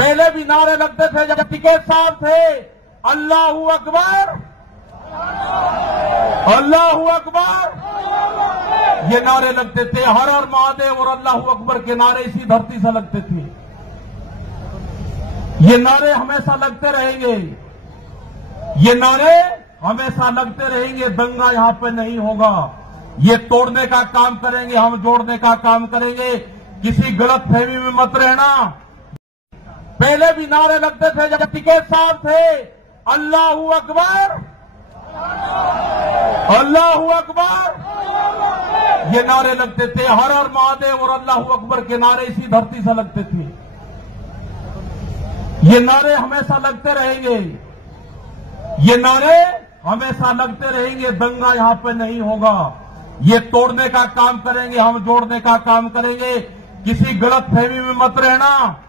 पहले भी नारे लगते थे जब टिकैत साहब थे, अल्लाहू अकबर, अल्लाहू अकबर, ये नारे लगते थे। हर हर महादेव और अल्लाहू अकबर के नारे इसी धरती से लगते थे। ये नारे हमेशा लगते रहेंगे, ये नारे हमेशा लगते रहेंगे। दंगा यहां पे नहीं होगा। ये तोड़ने का काम करेंगे, हम जोड़ने का काम करेंगे। किसी गलत फहमी में मत रहना। पहले भी नारे लगते थे जब टिकैत साहब थे, अल्लाहू अकबर, अल्लाहू अकबर, ये नारे लगते थे। हर हर महादेव और अल्लाहू अकबर के नारे इसी धरती से लगते थे। ये नारे हमेशा लगते रहेंगे, ये नारे हमेशा लगते रहेंगे। दंगा यहां पे नहीं होगा। ये तोड़ने का काम करेंगे, हम जोड़ने का काम करेंगे। किसी गलत फहमी में मत रहना।